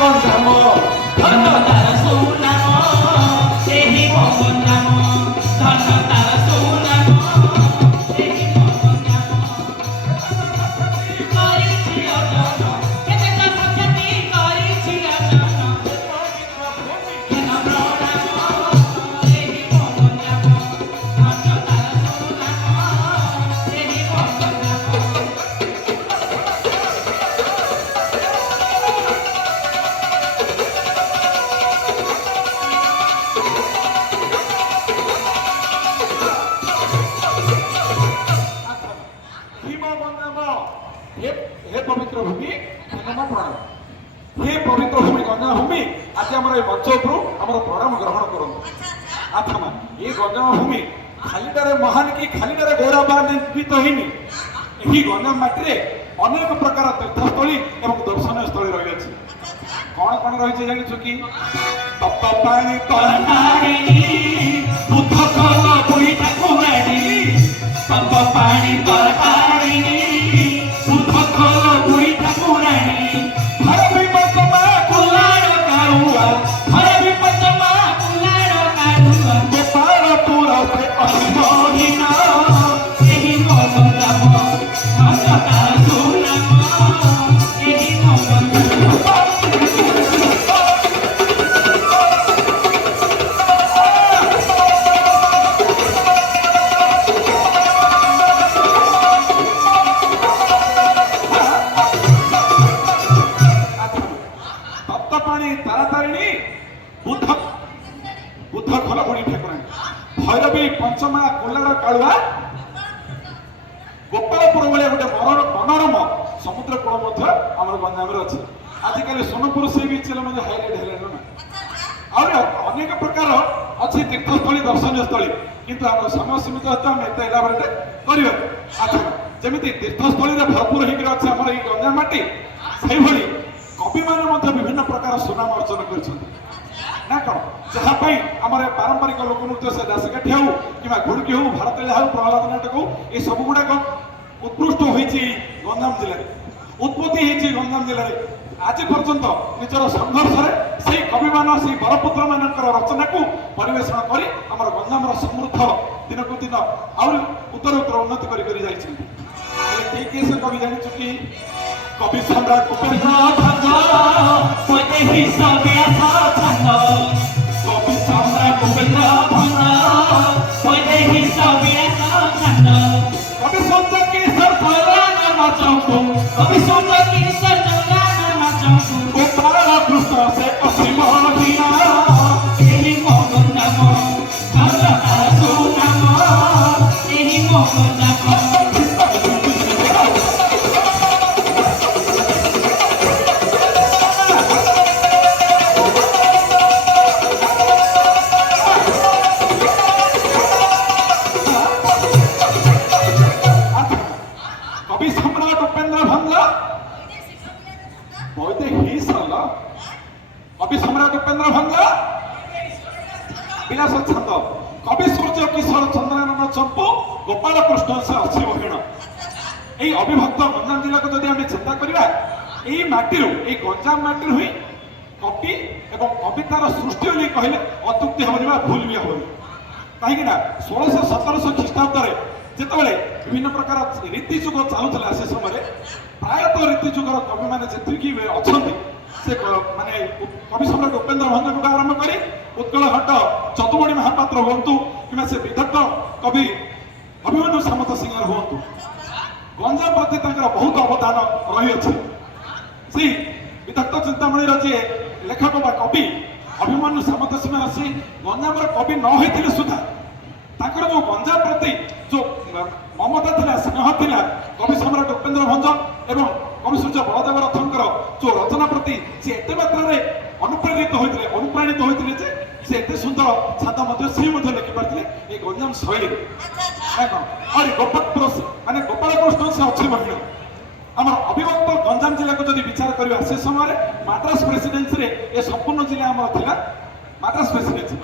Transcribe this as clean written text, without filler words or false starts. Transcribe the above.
ଗଞ୍ଜାମ ଧନ ତାର ସୁନାମ ସେହି ମୋ ଗଞ୍ଜାମ ଧନ ତାର ସୁନାମ ସେହି ମୋ ଗଞ୍ଜାମ କରିଛି ଅଜନ କେତେ ସକ୍ଷତି କରିଛି ଅଜନ ହେନ ପ୍ରଣାମ ସେହି ମୋ ଗଞ୍ଜାମ ଧନ ତାର ସୁନାମ ସେହି ମୋ ଗଞ୍ଜାମ हे पवित्र भूमि प्रणाम हे पवित्र भूमि गंजाम भूमि आज आम मंच उपरू आम प्रणाम ग्रहण करूँ आत्मा ये गंजाम भूमि खालीटारे महान कि खालीटारे गौरवान्वित होनी यही गंजाम माटी अनेक प्रकार तीर्थस्थली और दर्शनीय स्थली रही है कौन कौन रही जानी कि तप्त पानी तरकारिणी बुद्ध कल बुढ़ी ठाकुराणी तप्त पानी तरकारिणी बुद्ध कल बुढ़ी ठाकुराणी घर विपचमा कुलार कारुआ घर विपचमा कुलार कारुआ गोपालपुर से अभिमोहिन ସେହି ମୋ ଗଞ୍ଜାମ ଧନ ତାର ସୁନାମ ଏହି ମୋ ଗଞ୍ଜାମ तारातारिणी बुद्ध बुद्ध खलबुड़ी ठाकुराणी भैरवी पंचमा कोलार कालुआ गोपालपुर भाई गोटे मनोरम समुद्र कूल आम गंजाम अच्छे आजिकल सोनपुर सी बीच हाईलाइट है अनेक प्रकार अच्छी तीर्थस्थली दर्शनीय स्थली किंतु आम समय सीमित हेतु आम एत इलाबोरेट करवा अच्छा जमी तीर्थस्थली भरपूर होकर अच्छे आम ये गंजाम माटी से कवि मान विभिन्न प्रकार सुनाम अर्जन कर कौन जहाँपाई आम पारंपरिक लोक नृत्य से दासकाठी हो कि घुड़की हो भारतीय हो प्रहलाद नाटक हो ये सब गुड़ाक उत्कृष्ट होती गंजाम जिले उत्पत्ति होती गंजाम जिले आज पर्यंत निजर संघर्ष से कवि मान से बरपुत्र मान रचना को परिवेषण कर आम गंजाम समृद्ध दिन को दिन आउरी उत्तर उत्तर उन्नति कर कवि जानी कि कवि सम्राट उपेन्द्र भंज कवि सम्राट उपेन्द्र भंज कवि सौंद किशोर नाम चंपू कवि सौंद किशोर नाम चंपू गोपाल कृष्ण से असीम दीना ଏହି ମୋ ଗଞ୍ଜାମ ଧନ ତାର ସୁନାମ ଏହି ମୋ ଗଞ୍ଜାମ कवि सम्राट उपेन्द्र भंज बहुत ही सल कवि सम्राट उपेन्द्र भंज विलास छंद कवि सूर्य किशोर चंद्रानंद चंपू गोपाल कृष्ण से अच्छी बहिण यही अविभक्त गंजाम जिला को जब आम चिंता करवा यही माटी गंजाम माटी ही कवि एवं कवितार सृष्टि कहले अत्युक्ति हेनी भूल भी हेनी कहीं 1600-1700 ख्रीष्टाब्द जिते विभिन्न प्रकार रीतिजुग चलुला से समय प्रायतः रीतिजुगर कवि मैंने जी अच्छा से माने कवि सम्राट उपेन्द्र भंज को आरंभ कर उत्कल हट चतुमणि महापात्र हूँ कि से विदग्ध कवि अभिमन्यु सामंत सिंगार हूँ गंजाम प्रति बहुत अवदान रही से विदग्ध चिंतामणि जी लेखक बा कवि अभिमन्यु सामंत सिंह से गंजाम कवि न होते सुधा जो गंजाम प्रति जो ममता थिला स्नेह थिला कवि सम्राट उपेन्द्र भंज एवं कवि सूर्य बलदेव रथंकर जो रचना प्रति से एते मात्रा अनुप्राणित होते जे से एते सुंदर छाद से लिखि पारे ये गंजाम शैली और गोपालपुर माने गोपाल कृष्ण से अच्छी बहिण आम अविभक्त गंजाम जिला को जब विचार करवा से समय मद्रास प्रेसिडेंसी ये संपूर्ण जिला आम था मद्रास प्रेसिडेंसी।